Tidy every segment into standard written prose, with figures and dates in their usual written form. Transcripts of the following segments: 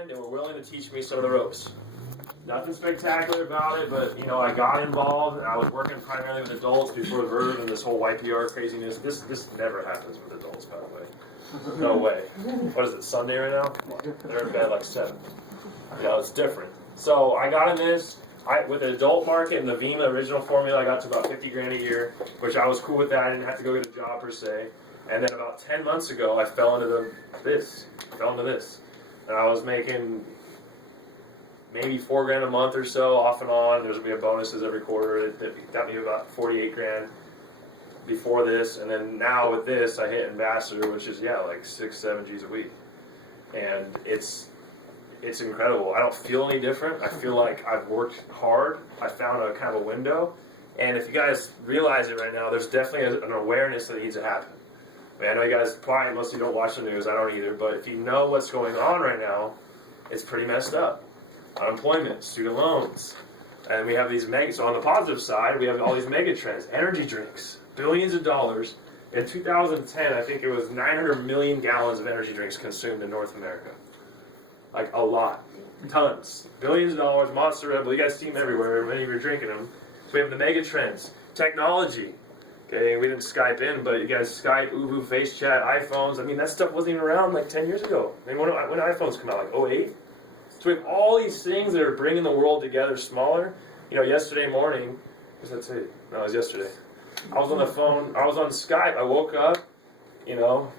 and were willing to teach me some of the ropes. Nothing spectacular about it, but I got involved. I was working primarily with adults before the verb and this whole YPR craziness. This never happens with adults, by the way. No way. What is it, Sunday right now? They're in bed like 7. It's different. So I got in this. With the adult market and the Vima original formula, I got to about 50 grand a year, which I was cool with that. I didn't have to go get a job per se. And then about 10 months ago, I fell into this. And I was making maybe 4 grand a month or so, off and on. There's going to be bonuses every quarter. That got me about 48 grand before this. And then now with this, I hit ambassador, which is, like 6-7 G's a week. And it's incredible. I don't feel any different. I feel like I've worked hard. I found a kind of a window. And if you guys realize it right now, there's definitely an awareness that needs to happen. I know you guys probably, most of you don't watch the news, I don't either, but if you know what's going on right now, it's pretty messed up. Unemployment, student loans, and we have these so on the positive side, we have all these mega trends. Energy drinks, billions of dollars. In 2010, I think it was 900 million gallons of energy drinks consumed in North America. Like a lot. Tons. Billions of dollars, Monster Red Bull, you guys see them everywhere, many of you are drinking them. So we have the mega trends. Technology. Okay, we didn't Skype in, but you guys Skype, Uvu, Face Chat, iPhones. I mean, that stuff wasn't even around like 10 years ago. I mean, when iPhones come out, like 08? So we have all these things that are bringing the world together smaller. Yesterday morning, was that today? No, it was yesterday. I was on the phone, I was on Skype, I woke up,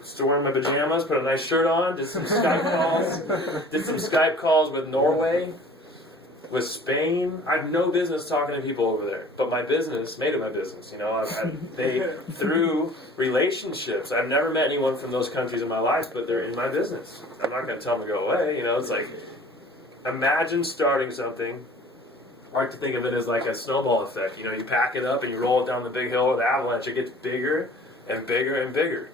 still wearing my pajamas, put a nice shirt on, did some Skype calls with Norway, with Spain. I have no business talking to people over there, but my business made it my business. Through relationships. I've never met anyone from those countries in my life, but they're in my business. I'm not going to tell them to go away. It's like, imagine starting something. I like to think of it as like a snowball effect. You pack it up and you roll it down the big hill with the avalanche. It gets bigger and bigger and bigger.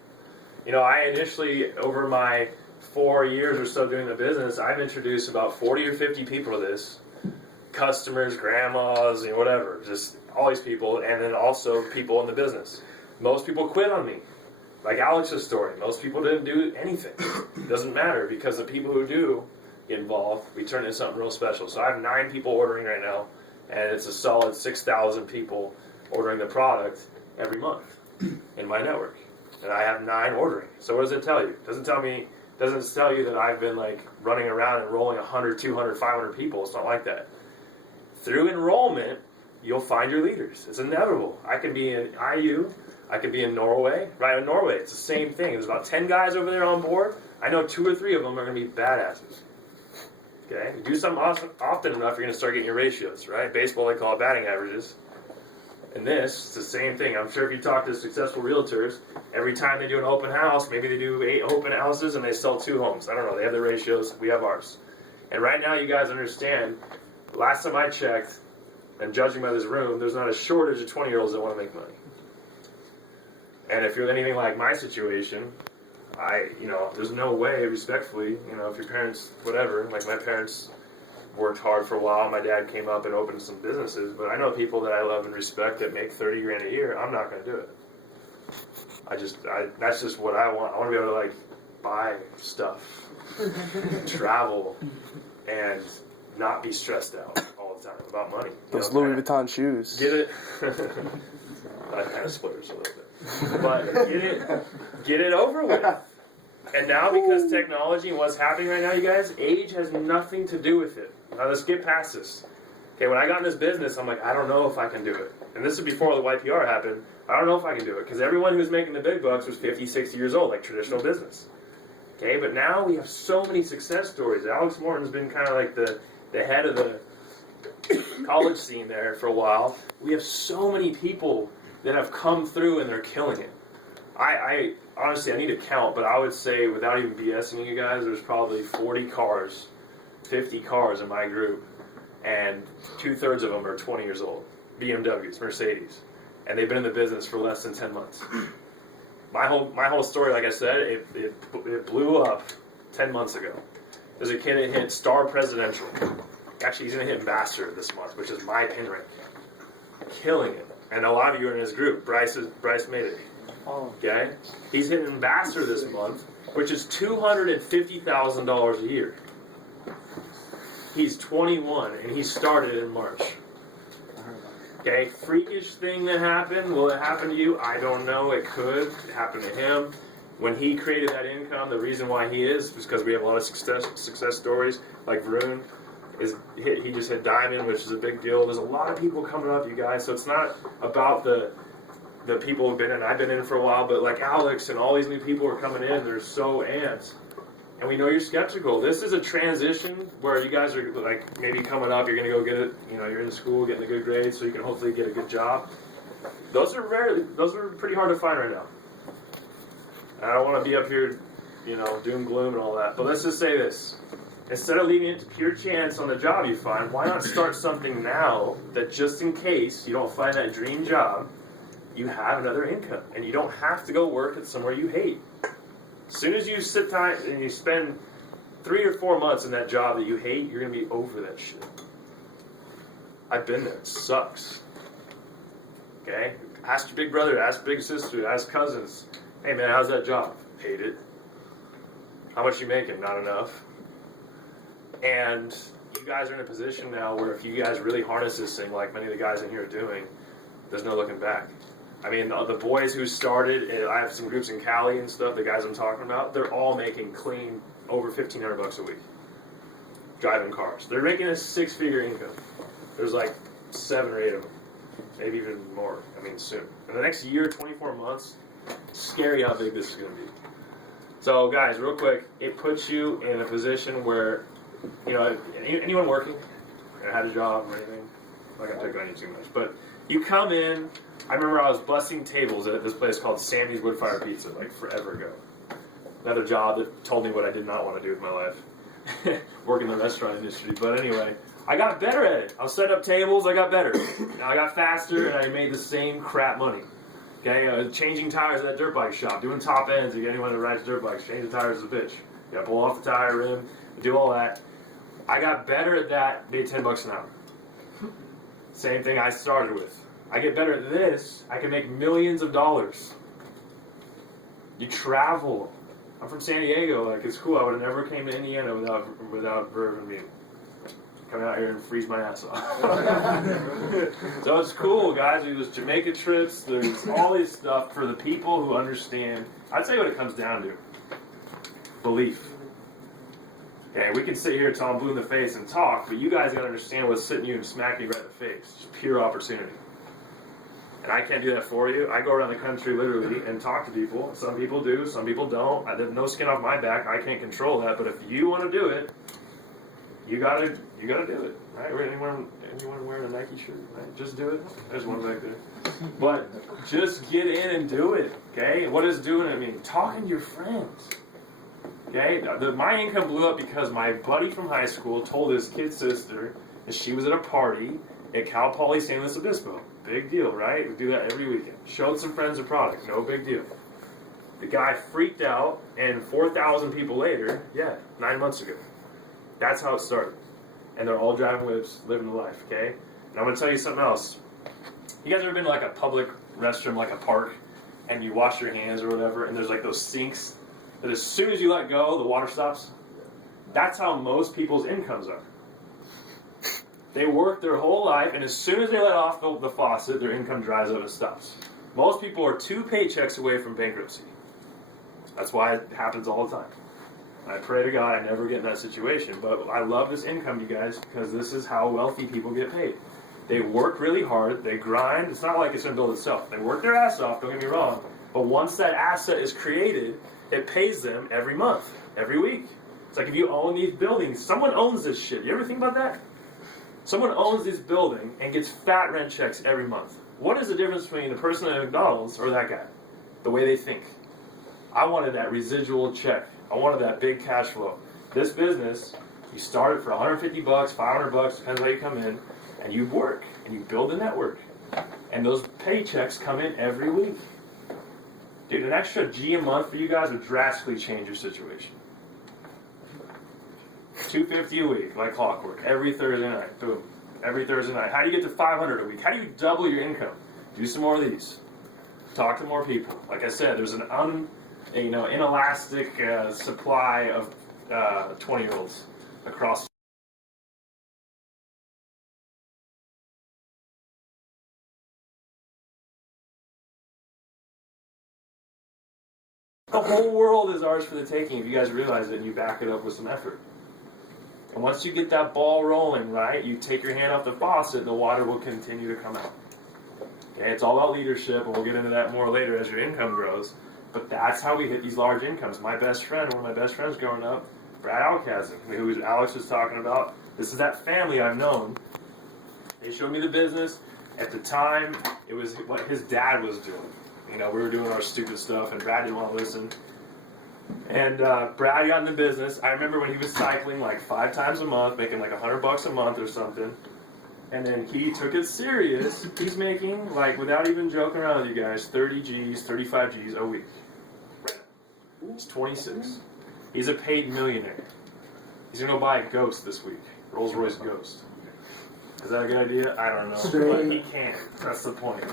I initially, over my 4 years or so doing the business, I've introduced about 40 or 50 people to this. Customers, grandmas, whatever, just all these people, and then also people in the business. Most people quit on me, like Alex's story. Most people didn't do anything. It doesn't matter, because the people who do get involved, we turn into something real special. So I have 9 people ordering right now, and it's a solid 6,000 people ordering the product every month in my network, and I have 9 ordering. So what does it tell you? It doesn't tell you that I've been like running around and rolling 100, 200, 500 people. It's not like that. Through enrollment, you'll find your leaders. It's inevitable. I can be in IU. I could be in Norway. Right, in Norway, it's the same thing. There's about 10 guys over there on board. I know 2 or 3 of them are going to be badasses. Okay? You do something often enough, you're going to start getting your ratios, right? Baseball, they call it batting averages. And this, it's the same thing. I'm sure if you talk to successful realtors, every time they do an open house, maybe they do 8 open houses and they sell 2 homes. I don't know. They have their ratios. We have ours. And right now, you guys understand, last time I checked, and judging by this room, there's not a shortage of 20-year-olds that want to make money. And if you're anything like my situation, there's no way, respectfully, if your parents, whatever, like my parents worked hard for a while, my dad came up and opened some businesses, but I know people that I love and respect that make 30 grand a year. I'm not going to do it. That's just what I want. I want to be able to, like, buy stuff, travel, and not be stressed out all the time about money. Those Louis Vuitton shoes. Get it? I kind of splurged a little bit. But get it over with. And now, because technology and what's happening right now, you guys, age has nothing to do with it. Now, let's get past this. Okay, when I got in this business, I'm like, I don't know if I can do it. And this is before the YPR happened. I don't know if I can do it. Because everyone who was making the big bucks was 50, 60 years old, like traditional business. Okay, but now we have so many success stories. Alex Morton's been kind of like the head of the college scene there for a while. We have so many people that have come through and they're killing it. I honestly, I need to count, but I would say, without even BSing you guys, there's probably 40 cars, 50 cars in my group, and 2/3 of them are 20 years old. BMWs, Mercedes. And they've been in the business for less than 10 months. My whole story, like I said, it blew up 10 months ago. There's a kid that hit Star Presidential. Actually, he's going to hit Ambassador this month, which is my pin rank. Killing it. And a lot of you are in his group. Bryce made it. Okay? He's hitting Ambassador this month, which is $250,000 a year. He's 21 and he started in March. Okay, freakish thing that happened. Will it happen to you? I don't know. It could happen to him. When he created that income, the reason why he is because we have a lot of success stories like Varun. He just hit diamond, which is a big deal. There's a lot of people coming up, you guys. So it's not about the people who've been in. I've been in for a while, but like Alex and all these new people are coming in. They're so amped. And we know you're skeptical. This is a transition where you guys are like maybe coming up. You're going to go get it. You know, you're in school, getting a good grade, so you can hopefully get a good job. Those are pretty hard to find right now. I don't want to be up here, you know, doom gloom and all that. But let's just say this: instead of leaving it to pure chance on the job you find, why not start something now that just in case you don't find that dream job, you have another income, and you don't have to go work at somewhere you hate. As soon as you sit tight and you spend 3 or 4 months in that job that you hate, you're going to be over that shit. I've been there. It sucks. Okay? Ask your big brother, ask big sister, ask cousins. Hey man, how's that job? Hate it. How much you making? Not enough. And you guys are in a position now where if you guys really harness this thing like many of the guys in here are doing, there's no looking back. I mean, the boys who started, and I have some groups in Cali and stuff, the guys I'm talking about, they're all making clean over $1,500 a week. Driving cars. They're making a 6-figure income. There's like 7 or 8 of them. Maybe even more. I mean, soon. In the next year, 24 months, scary how big this is going to be. So, guys, real quick, it puts you in a position where, you know, anyone working, had a job or anything, I'm not going to pick on you too much, but you come in. I remember I was bussing tables at this place called Sammy's Woodfire Pizza, like forever ago. Another job that told me what I did not want to do with my life. Work in the restaurant industry. But anyway, I got better at it. I was setting up tables, I got better. Now I got faster, and I made the same crap money. Okay, I was changing tires at that dirt bike shop, doing top ends. You get anyone that rides dirt bikes, change the tires is a bitch. You gotta pull off the tire rim, do all that. I got better at that, made $10 an hour. Same thing I started with. I get better at this, I can make millions of dollars. You travel. I'm from San Diego, like it's cool. I would have never came to Indiana without Verb and me. Come out here and freeze my ass off. So it's cool, guys. There's Jamaica trips, there's all this stuff for the people who understand. I'd say what it comes down to. Belief. Okay, we can sit here until I'm blue in the face and talk, but you guys gotta understand what's sitting you and smacking you right in the face. It's pure opportunity. And I can't do that for you. I go around the country literally and talk to people. Some people do, some people don't. I have no skin off my back. I can't control that. But if you want to do it, you gotta do it. Right? Anyone wearing a Nike shirt? Right? Just do it. There's one back there. But just get in and do it. Okay? What is doing it? I mean, talking to your friends. Okay? My income blew up because my buddy from high school told his kid sister that she was at a party at Cal Poly San Luis Obispo. Big deal, right? We do that every weekend. Showed some friends the product. No big deal. The guy freaked out, and 4,000 people later, 9 months ago. That's how it started. And they're all driving whips, living the life, okay? And I'm going to tell you something else. You guys ever been to like a public restroom, like a park, and you wash your hands or whatever, and there's like those sinks that as soon as you let go, the water stops? That's how most people's incomes are. They work their whole life, and as soon as they let off the faucet, their income dries up and stops. Most people are 2 paychecks away from bankruptcy. That's why it happens all the time. I pray to God I never get in that situation, but I love this income, you guys, because this is how wealthy people get paid. They work really hard, they grind. It's not like it's going to build itself. They work their ass off, don't get me wrong, but once that asset is created, it pays them every month, every week. It's like if you own these buildings, someone owns this shit. You ever think about that? Someone owns this building and gets fat rent checks every month. What is the difference between the person at McDonald's or that guy? The way they think. I wanted that residual check. I wanted that big cash flow. This business, you start it for $150, $500, depends how you come in, and you work, and you build a network. And those paychecks come in every week. Dude, an extra G a month for you guys would drastically change your situation. $250 a week, like clockwork, every Thursday night, boom. Every Thursday night. How do you get to $500 a week? How do you double your income? Do some more of these. Talk to more people. Like I said, there's an inelastic supply of 20-year-olds. across. The whole world is ours for the taking if you guys realize it and you back it up with some effort. And once you get that ball rolling, right, you take your hand off the faucet and the water will continue to come out. Okay, it's all about leadership, and we'll get into that more later as your income grows. But that's how we hit these large incomes. My best friend, one of my best friends growing up, Brad Alcazin, who Alex was talking about, this is that family I've known. They showed me the business. At the time, it was what his dad was doing. You know, we were doing our stupid stuff, and Brad didn't want to listen. And Brad got in the business. I remember when he was cycling like 5 times a month, making like $100 a month or something. And then he took it serious. He's making, like, without even joking around with you guys, 30 G's, 35 G's a week. He's 26. He's a paid millionaire. He's going to buy a Ghost this week. Rolls Royce Ghost. Is that a good idea? I don't know. But he can. That's the point.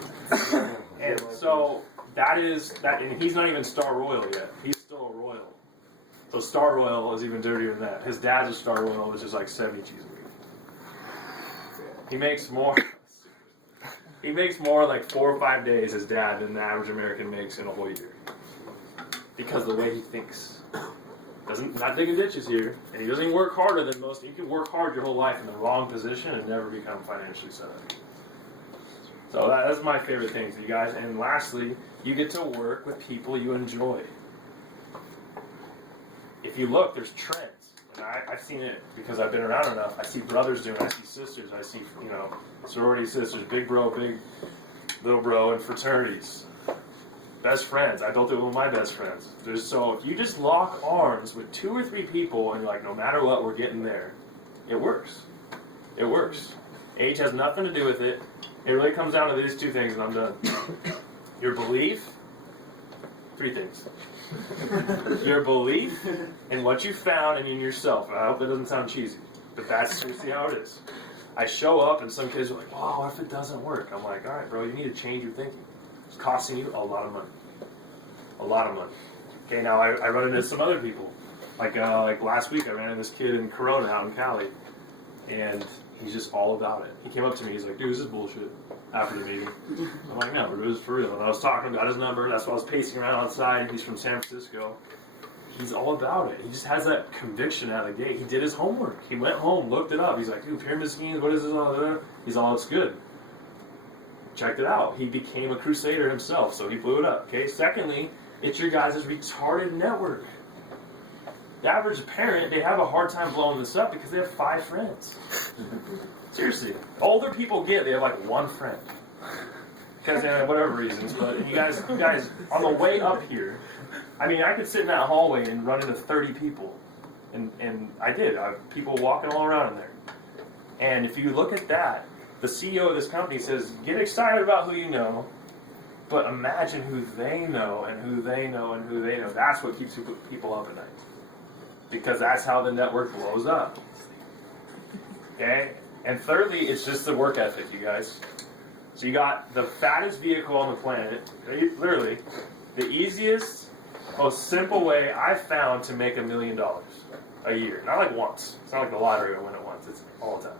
And so that is that, and he's not even Star Royal yet. He's still a Royal. So Star Royal is even dirtier than that. His dad's a Star Royal, which is like 70 G's a week. He makes more. He makes more like 4 or 5 days his dad than the average American makes in a whole year. Because of the way he thinks. Not digging ditches here, and he doesn't even work harder than most. You can work hard your whole life in the wrong position and never become financially set up. So that's my favorite thing for you guys. And lastly, you get to work with people you enjoy. If you look, there's trends. And I've seen it because I've been around enough. I see brothers doing it. I see sisters. I see, sorority sisters, big bro, big little bro, and fraternities. Best friends. I built it with my best friends. So if you just lock arms with 2 or 3 people and you're like, no matter what, we're getting there, it works. It works. Age has nothing to do with it. It really comes down to these 2 things, and I'm done. Your belief. 3 things. Your belief in what you found and in yourself. I hope that doesn't sound cheesy, but that's seriously how it is. I show up and some kids are like, "Oh, what if it doesn't work?" I'm like, "All right, bro, you need to change your thinking. It's costing you a lot of money. A lot of money." Okay, now I run into some other people. Like last week, I ran into this kid in Corona out in Cali, and he's just all about it. He came up to me, he's like, "Dude, this is bullshit." After the meeting, I'm like, "No, but it was for real." And I was talking, got his number. That's why I was pacing around outside. He's from San Francisco. He's all about it. He just has that conviction out of the gate. He did his homework. He went home, looked it up. He's like, "Dude, pyramid schemes, what is this?" He's all, "It's good." Checked it out. He became a crusader himself, so he blew it up. Okay. Secondly, it's your guys' retarded network. The average parent, they have a hard time blowing this up because they have 5 friends. Seriously. Older people they have like 1 friend. Because they have whatever reasons, but you guys, on the way up here, I mean, I could sit in that hallway and run into 30 people. And I did. I have people walking all around in there. And if you look at that, the CEO of this company says, get excited about who you know, but imagine who they know and who they know and who they know. That's what keeps people up at night. Because that's how the network blows up. Okay? And thirdly, it's just the work ethic, you guys. So you got the fattest vehicle on the planet, literally, the easiest, most simple way I've found to make $1 million a year. Not like once. It's not like the lottery I win it once. It's all the time.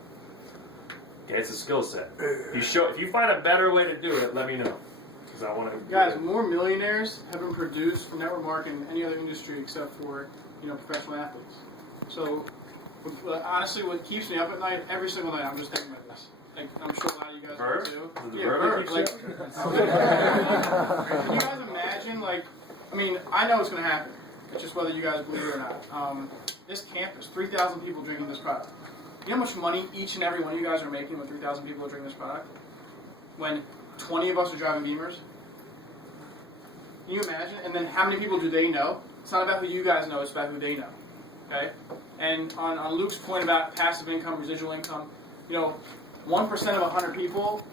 Okay, it's a skill set. If you find a better way to do it, let me know. Because I want to. Guys, more millionaires have been produced from network marketing than any other industry except for professional athletes. So honestly, what keeps me up at night every single night, I'm just thinking about this. Like, I'm sure a lot of you guys are too. Verb. Like, can you guys imagine? Like, I mean, I know it's going to happen. It's just whether you guys believe it or not. This campus, 3,000 people drinking this product. You know how much money each and every one of you guys are making when 3,000 people are drinking this product? When 20 of us are driving Beamers? Can you imagine? And then how many people do they know? It's not about who you guys know, it's about who they know. Okay? And on Luke's point about passive income, residual income, 1% of 100 people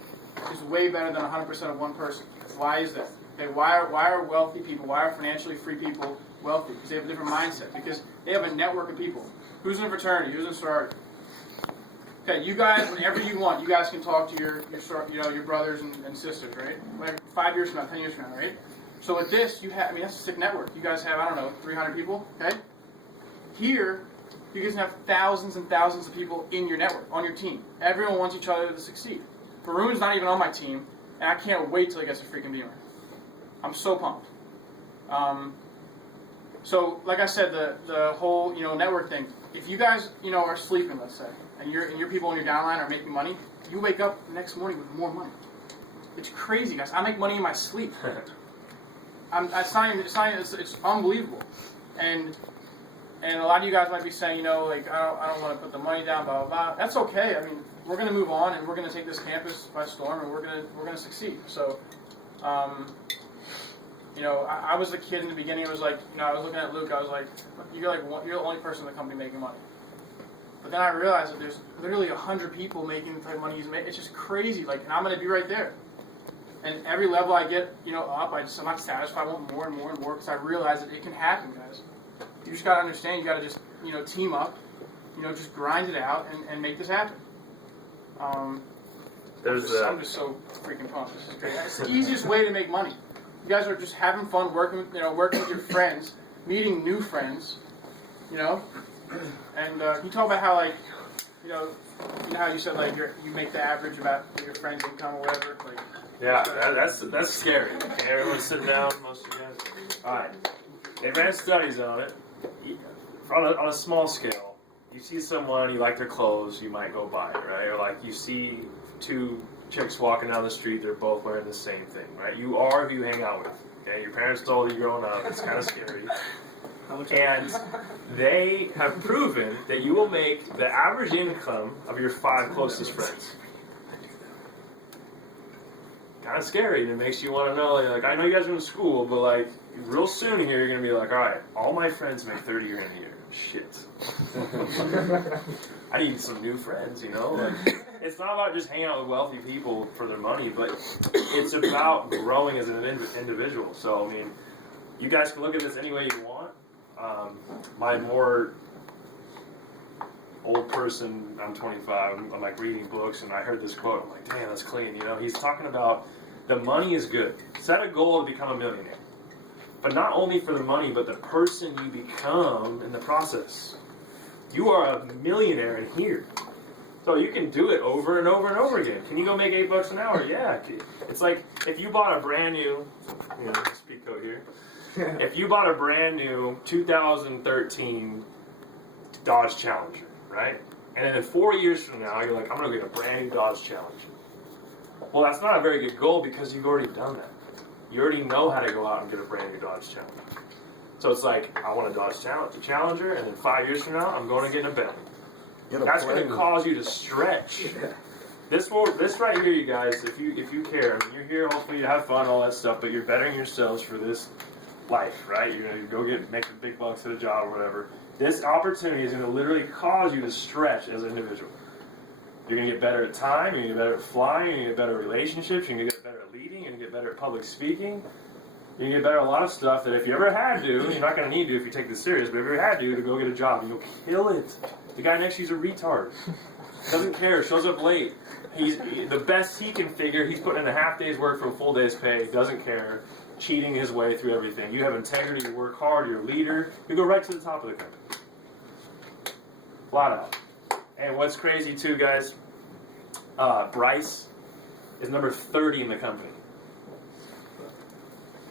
is way better than 100% of one person. Why is that? Okay, why are wealthy people, why are financially free people wealthy? Because they have a different mindset. Because they have a network of people. Who's in a fraternity? Who's in a sorority? Okay, you guys, whenever you want, you guys can talk to your brothers and sisters, right? Like 5 years from now, 10 years from now, right? So with this, that's a sick network. You guys have, 300 people, okay? Here, You guys have thousands and thousands of people in your network, on your team. Everyone wants each other to succeed. Varun's not even on my team, and I can't wait till he gets a freaking Beamer. I'm so pumped. So, like I said, the whole network thing. If you guys are sleeping, let's say, and your people in your downline are making money, you wake up the next morning with more money. It's crazy, guys. I make money in my sleep. It's unbelievable. And a lot of you guys might be saying, like, I don't want to put the money down, blah, blah, blah. That's okay. I mean, we're going to move on, and we're going to take this campus by storm, and we're going to succeed. So, I was the kid in the beginning. It was like, I was looking at Luke. I was like, you're the only person in the company making money. But then I realized that there's literally 100 people making the type of money he's making. It's just crazy. Like, and I'm going to be right there. And every level I get, up, I'm not satisfied. I want more and more and more because I realize that it can happen, guys. You just got to understand. You got to just, team up. Just grind it out and make this happen. I'm just so freaking pumped. This is great. It's the easiest way to make money. You guys are just having fun working with your friends, meeting new friends, And can you talk about how, like, how you said, like, you make the average about your friend's income or whatever? Like, yeah, that's scary. Okay, everyone sit down, most of you guys. All right. They ran studies on it. On a small scale, you see someone, you like their clothes, you might go buy it, right? Or, like, you see two chicks walking down the street, they're both wearing the same thing, right? You are who you hang out with. Okay, your parents told you growing up. It's kind of scary. And they have proven that you will make the average income of your 5 closest friends. Kind of scary, and it makes you want to know, like, I know you guys are in school, but, like, real soon here, you're going to be like, all right, all my friends make 30 grand a year. Shit. I need some new friends, Like, it's not about just hanging out with wealthy people for their money, but it's about growing as an individual. So, I mean, you guys can look at this any way you want. My more old person, I'm 25, I'm like reading books, and I heard this quote. I'm like, damn, that's clean. He's talking about the money is good. Set a goal to become a millionaire. But not only for the money, but the person you become in the process. You are a millionaire in here. So you can do it over and over and over again. Can you go make $8 an hour? Yeah. It's like if you bought a brand new, speak coat here. If you bought a brand new 2013 Dodge Challenger, right? And then in 4 years from now, you're like, I'm going to get a brand new Dodge Challenger. Well, that's not a very good goal because you've already done that. You already know how to go out and get a brand new Dodge Challenger. So it's like, I want a Dodge Challenger, and then 5 years from now, I'm going to get a Bentley. That's going to cause you to stretch. Yeah. This right here, you guys, if you care, I mean, you're here hopefully to have fun, all that stuff, but you're bettering yourselves for this life, right? You're going to go make the big bucks at a job or whatever. This opportunity is going to literally cause you to stretch as an individual. You're going to get better at time, you're going to get better at flying, you're going to get better at relationships, you're going to get better at leading, you're going to get better at public speaking. You can get better at a lot of stuff that if you ever had to, you're not going to need to if you take this serious, but if you ever had to go get a job, you'll kill it. The guy next to you's a retard. Doesn't care, shows up late. He's the best he can figure, he's putting in a half day's work for a full day's pay, doesn't care, cheating his way through everything. You have integrity, you work hard, you're a leader, you go right to the top of the company. Flat out. And what's crazy too, guys, Bryce is number 30 in the company.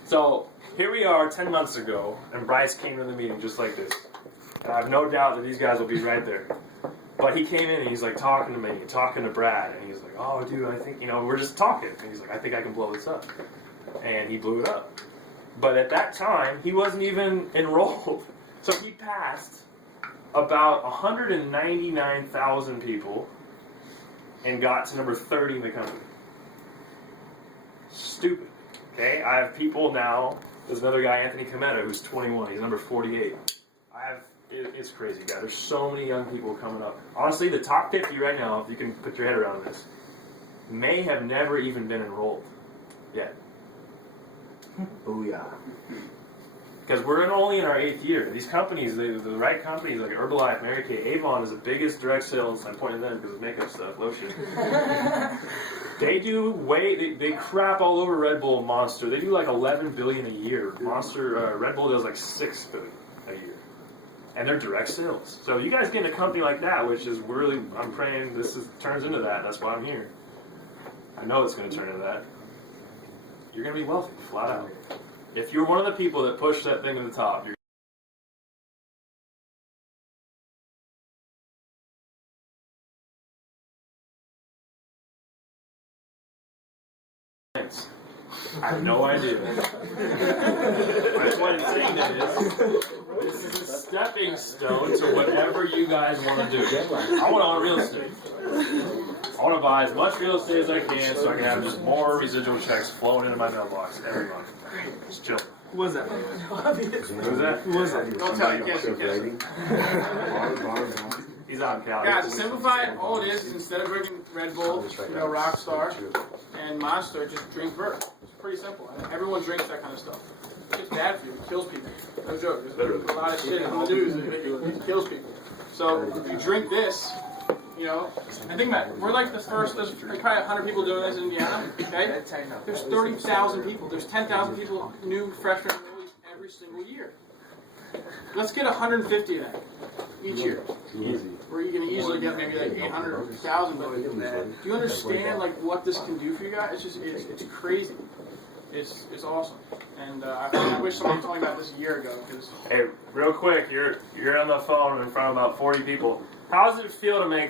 So here we are 10 months ago, and Bryce came to the meeting just like this. And I have no doubt that these guys will be right there. But he came in and he's like talking to me, talking to Brad, and he's like, oh dude, I think, we're just talking. And he's like, I think I can blow this up. And he blew it up. But at that time, he wasn't even enrolled. So he passed about 199,000 people and got to number 30 in the company. Stupid. Okay, I have people now. There's another guy, Anthony Cometa, who's 21. He's number 48. It's crazy, guys. There's so many young people coming up. Honestly, the top 50 right now, if you can put your head around this, may have never even been enrolled yet. Booyah. Because we're only in our 8th year. These companies, the right companies like Herbalife, Mary Kay, Avon is the biggest direct sales. I'm pointing to them because it's makeup stuff, lotion. They do they crap all over Red Bull, Monster. They do like $11 billion a year. Red Bull does like $6 billion a year. and they're direct sales. So you guys get in a company like that, which is really, I'm praying turns into that. That's why I'm here. I know it's going to turn into that. You're going to be wealthy, flat out. If you're one of the people that push that thing to the top, you're I have no idea. My point in saying that is, this is a stepping stone to whatever you guys want to do. I want to own real estate. I want to buy as much real estate as I can so I can have just more residual checks flowing into my mailbox every month. Just chill. Who was that? Who's that? Who was that? Don't tell you, guess it. He's out in Cali. Guys, to simplify it, all it is instead of drinking Red Bull, Rockstar, and Monster, just drink Vert. It's pretty simple. I mean, everyone drinks that kind of stuff. It's bad for you. It kills people. No joke. There's a lot of shit on the news that it kills people. So if you drink this, and think about it. We're like the first. There's probably 100 people doing this in Indiana. Okay, there's 30,000 people. There's 10,000 people, new freshmen released every single year. Let's get 150 of that each year. Where you can easily get maybe like 800,000. But do you understand like what this can do for you guys? It's crazy. It's awesome. And I wish somebody told me about this a year ago. Hey, real quick, you're on the phone in front of about 40 people. How does it feel to make